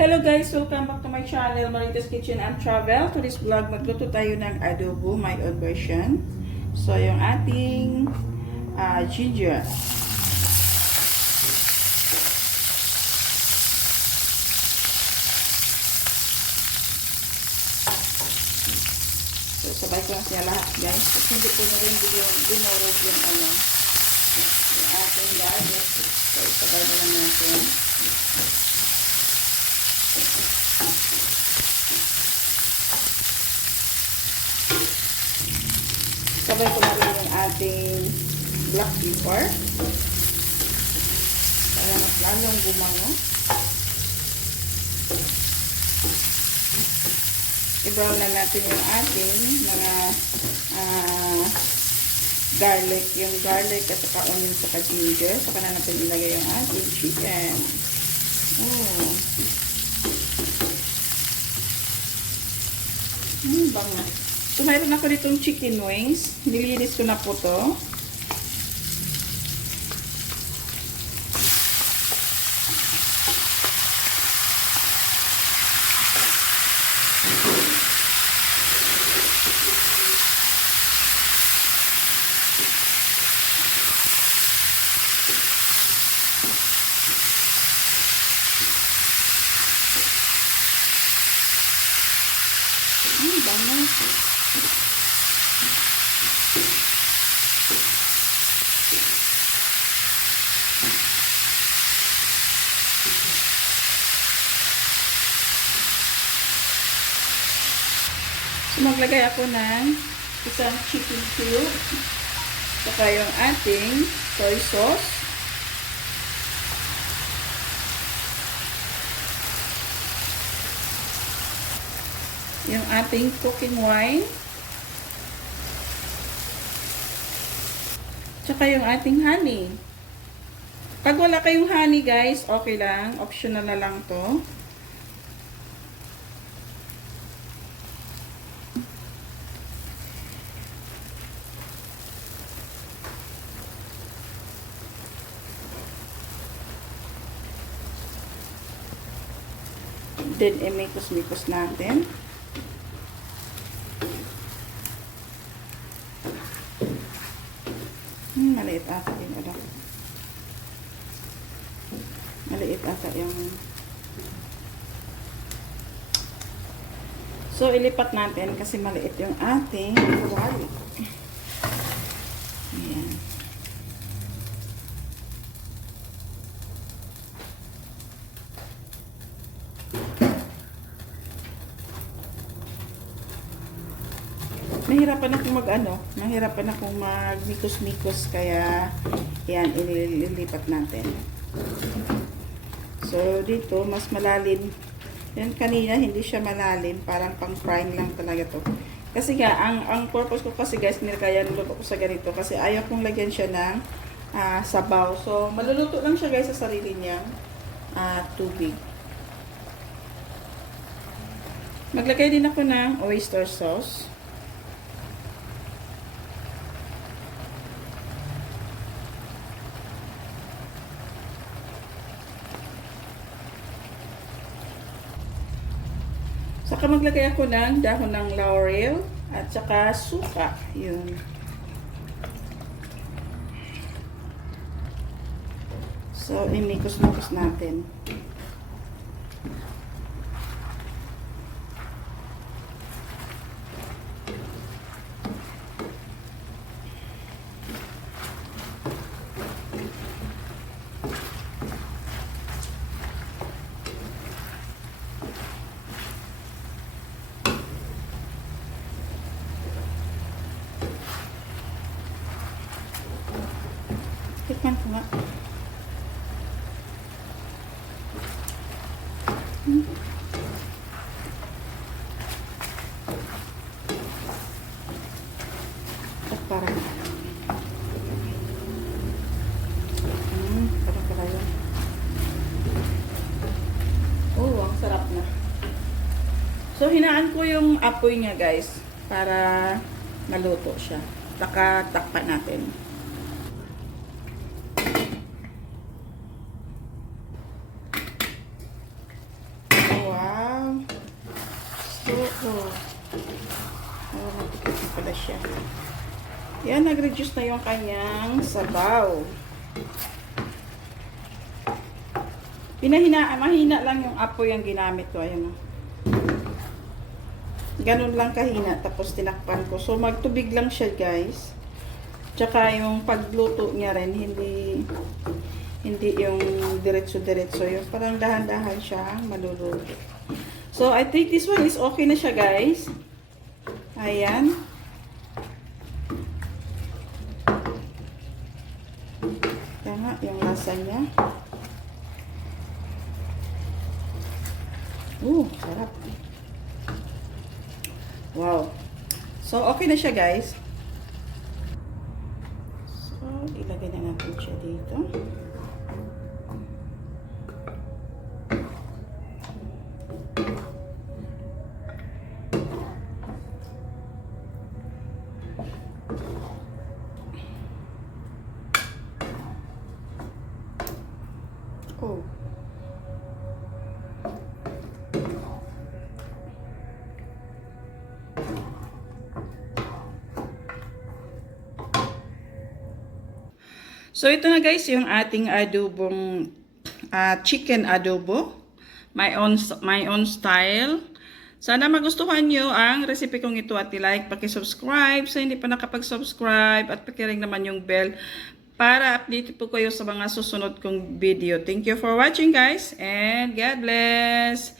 Hello guys! Welcome back to my channel, Marites Kitchen and Travel. To this vlog, magluto tayo ng adobo, my own version. So, yung ating ah, ginger. So, sabay ko lang siya lahat guys. At hindi ko na rin binurog yung ano, yung ating garlic. So, sabay na lang natin. Sabay ko na rin yung ating black pepper. Para mas lalong bumango. I-brown na natin yung ating mga ah, garlic. Yung garlic at saka onion saka ginger. Saka na natin ilagay yung ating chicken. Oh. Hmm, bango. So, mayroon ako ditong chicken wings. Nilinis ko na po to. Bango. So, maglagay ako ng isang chicken cube. Saka yung ating soy sauce. Yung ating cooking wine. Tsaka yung ating honey. Pag wala kayong honey guys, okay lang. Optional na lang to. Then, imikos-mikos natin. Hmm, maliit ata yung ano. Maliit ata yung... So, ilipat natin kasi maliit yung ating kawali. Ayan. Nahirapan akong mag ano, nahirapan akong magmikos-mikos kaya yan, ililipat natin. So, dito, mas malalim. Yan, kanina, hindi siya malalim. Parang pang frying lang talaga to. Kasi nga, ang, ang purpose ko kasi guys, kaya niluto ko sa ganito. Kasi ayaw kong lagyan siya ng ah, sabaw. So, maluluto lang siya guys sa sarili niyang ah, tubig. Maglagay din ako ng oyster sauce. Saka maglagay ako ng dahon ng laurel at saka suka. Yun. So, imikos-mikos natin. Tikman ko nga. Hmm. At parang. Oh, ang na. So, hinaan ko yung apoy niya, guys, para maluto siya. Taka takpan natin. Oh. Oh, natikit na pala siya. Yan, nag-reduce na yung kanyang sabaw. Pinahina, mahina lang yung apoy ang ginamit ko. Ayan o. Ganun lang kahina. Tapos tinakpan ko. So, magtubig lang siya, guys. Tsaka yung pagluto niya rin, hindi hindi yung diretso-diretso. Yung parang dahan-dahan siya maluluto. So, I think this one is okay na siya, guys. Ayan. Tama, yung lasa niya. Uh, sarap. Wow. So, okay na siya, guys. So, ilagay na natin siya dito. So ito na guys yung ating adobong ah, chicken adobo. My own my own style. Sana magustuhan nyo ang recipe kong ito at i-like, paki-subscribe sa hindi pa nakapag-subscribe at paki-ring naman yung bell para update po kayo sa mga susunod kong video. Thank you for watching guys and God bless!